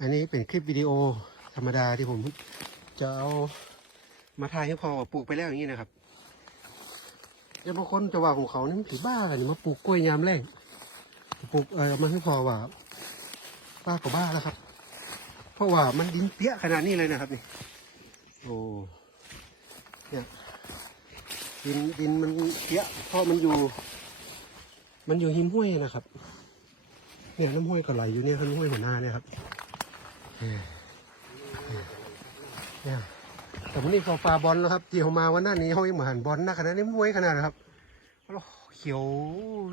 อันนี้เป็นคลิปวิดีโอธรรมดาที่ผมจะเอามาถ่ายให้พอว่าปลูกไปแล้วอย่างนี้นะครับเดี๋ยวบางคนจะว่าของเขานี่มันผีบ้ากันนี่มาปลูกกล้วยยามแรงปลูกเออเอามาให้พอว่าบ้าก็บ้าแล้วครับ เพราะว่ามันดินเปี้ยขนาดนี้เลยนะครับนี่โอ้เนี่ยดินดินมันเปี้ยเพราะมันอยู่ มันอยู่หิมห้วยนะครับ เนี่ยน้ำห้วยก็ไหลอยู่เนี่ยน้ำห้วยหัวหน้าเนี่ยครับ เนี่ยแต่วันนี้พอปลาบอลแล้วครับที่เขามาวันหน้านี้เขายังเหมือนบอลหน้าขนาดนี้ห้วยขนาดนะครับเขียว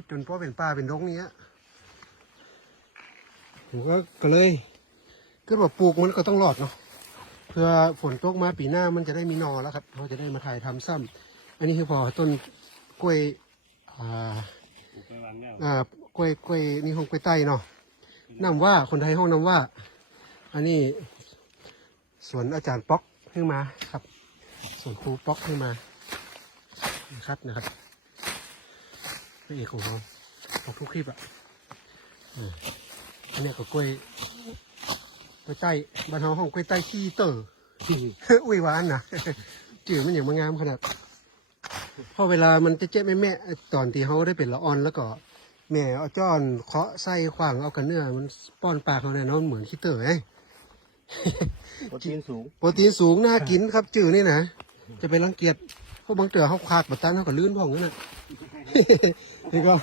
จนพ่อเป็นปลาเป็นดงเนี้ยผมก็ก็เลยก็แบอกปลูกมันก็ต้องรอดเนาะเพื่อฝนตกมาปีหน้ามันจะได้มีนอแล้วครับเขาจะได้มาถ่ายทำซ้ำอันนี้คือพอต้นกล้วยอ่ากไปวันแล้วอ่ากล้วยกล้วยนี่ห้องกล้วยไต้เนาะน้ำว่าคนไทยห้องน้ำว่า อันนี้สวนอาจารย์ป๊อกขึ้นมาครับสวนครูป๊อกขึ้นมานะครับนะครับพระเอกของเราออกทุกคลิปอะอันนี้ก็กล้วยกล้วยไต้บ้านเฮาห้องกล้วยไต้ขี้เต๋ออุ้ยหวานนะจืดมันอย่างมางามขนาดพอเวลามันจะเจ็บแม่แม่ตอนที่เขาได้เป็นละอ่อนแล้วก็แม่เอาจ้อนเคาะไส้ขวางเอากันเนื้อมันป้อนปากเขาเนี่ยเนาะเหมือนขี้เต๋อไง โปรตีนสูง โปรตีนสูงน่ากินครับจืดนี่นะจะไปรังเกียจเพราะบางเตือเขาขาดบัตตันเขาก็ลื่นพ่องนั่นน่ะนี่ก็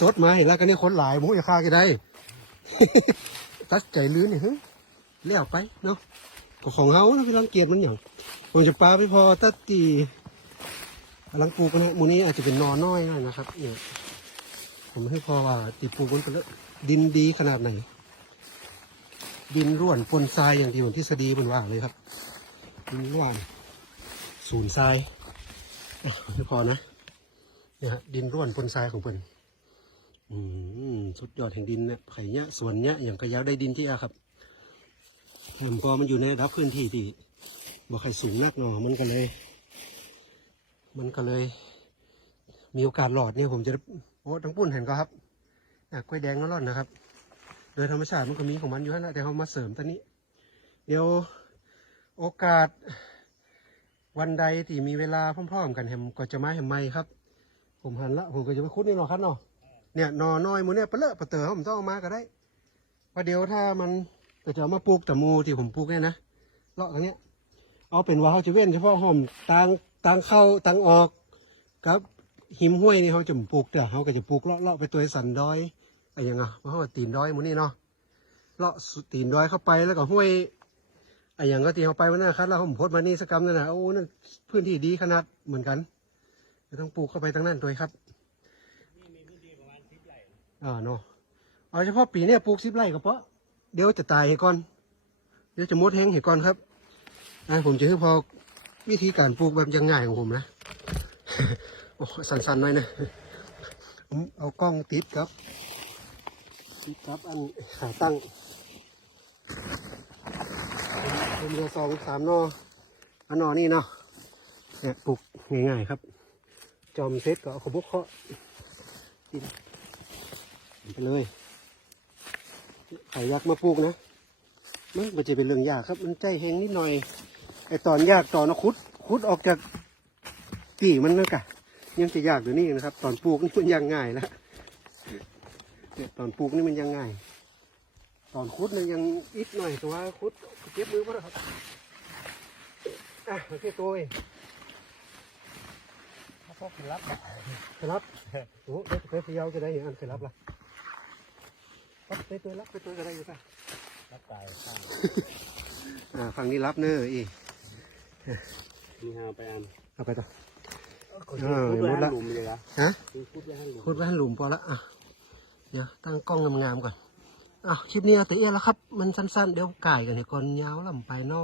สดมาเห็นแล้วก็นี่คนหลายหมูจะฆ่ากันได้ ตัดใจลื่นนี่ฮึเลี้ยวไปเนาะก็ของเขานะพี่รังเกียจมันอย่างผมจะปลาไปพอตัดตีกำลังปลูกนะหมูนี้อาจจะเป็นนอน้อยหน่อยนะครับเนี่ยผมให้พอว่าตีปลูกมันไปแล้วดินดีขนาดไหน ดินร่วนปนทรายอย่างที่ผมทฤษฎีมันว่าเลยครับ ดินร่วนศูนย์ทรายไม่พอนะเนี่ยฮะดินร่วนปนทรายของเพิ่นอืมสุดยอดแห่งดินเนี่ยไข่เนี้ยสวนเนี้ยอย่างกระยาวได้ดินที่อะครับผมพอมันอยู่ในระดับพื้นที่ที่บ่ใครสูงนักเนาะมันก็เลย มันก็เลย มีโอกาสหลอดเนี่ยผมจะโอ้ทั้งปุ่นเห็นก็ครับกล้วยแดงก็รอดนะครับ โดยธรรมชาติมันก็มีของมันอยู่แล้วแต่เขามาเสริมตัวนี้ เดี๋ยวโอกาสวันใดที่มีเวลาพร้อมๆ กันแฮมก็จะมาแฮมไม่ครับ ผมหันละผมก็จะไปคุดนี่เนาะครับเนาะเนี่ยหนอน้อยมูเนี่ยปะเลอะปะเตอผมต้องเอามาก็ได้ว่าะเดี๋ยวถ้ามันก็จะเอามาปลูกแต่มูที่ผมปลูกเนี่ยนะเลาะอย่างเงี้ย เอาเป็นว่าเขาจะเว้นเฉพาะห่มตังตังเข้าตังออกครับหิมห้วยนี่เขาจะปลูกแต่เขาก็จะปลูกเลาะเลาะไปตัวสันดอย ไรอย่างเงี้ยเพราตีนดอยมูนี่เนาะเลาะตีนดอยเข้าไปแล้วก็ห้วยไอ้อย่างก็ตีเข้าไปวันนั้นครับแล้วผมโพดมานี่สกกรรมนั่นนะโอ้นั่นพื้นที่ดีขนาดเหมือนกันไม่ต้องปลูกเข้าไปทางนั้นตัวครับอ่าเนาะเอาเฉพาะปีเนี้ยปลูกสิบไร่ก็เพราะเดี๋ยวจะตายให้ก่อน เดี๋ยวจะมดแห้งให้ก่อนครับอะผมจะให้พอวิธีการปลูกแบบยังง่ายของผมนะโอ้สั้นๆหน่อยนะ ผมเอากล้องติดครับ ครับอันขาตั้งผมจะสองสามนออันนอนี่เนาะเนี่ยปลูกง่ายๆครับ จอมเซ็ตก็เอาขบุกเคาะกินไปเลยใครอยากมาปลูกนะมันมันจะเป็นเรื่องยากครับ มันใจแห้งนิดหน่อยไอตอนยากตอนเอาคุดคุดออกจากปีมันนั่นกะยังจะยากเดี๋ยวนี้นะครับ ตอนปลูกนี่มันยังง่ายแล้ว เนี่ยตอนปลูกนี่มันยังง่าย ตอนคุดเนี่ยยังอิดหน่อยแต่ว่าคุดเจ็บมือก็ได้ครับอะโอเคตัวเองถ้าพวกกินรับเคยรับโอ้เด็กเคยพยาวจะได้อย่างอันเคยรับละรับไปตัวรับไปตัวจะได้อยู่ป่ะรับตายข้างอ่าฝั่งนี้รับเนอะอีมีหาไปอันเอาไปต่อคุดเออไว้หมดละให้หลุมเลยนะฮะคุดไว้ให้หลุมพูดไว้ให้หลุมพอละอะเดี๋ยวตั้งกล้องงามๆก่อนอ้าวคลิปนี้เอาแต่เอี้ยแล้วครับ มันสั้นๆ เดี๋ยวก่ายกันให้ก่อนยาวลำไปนอ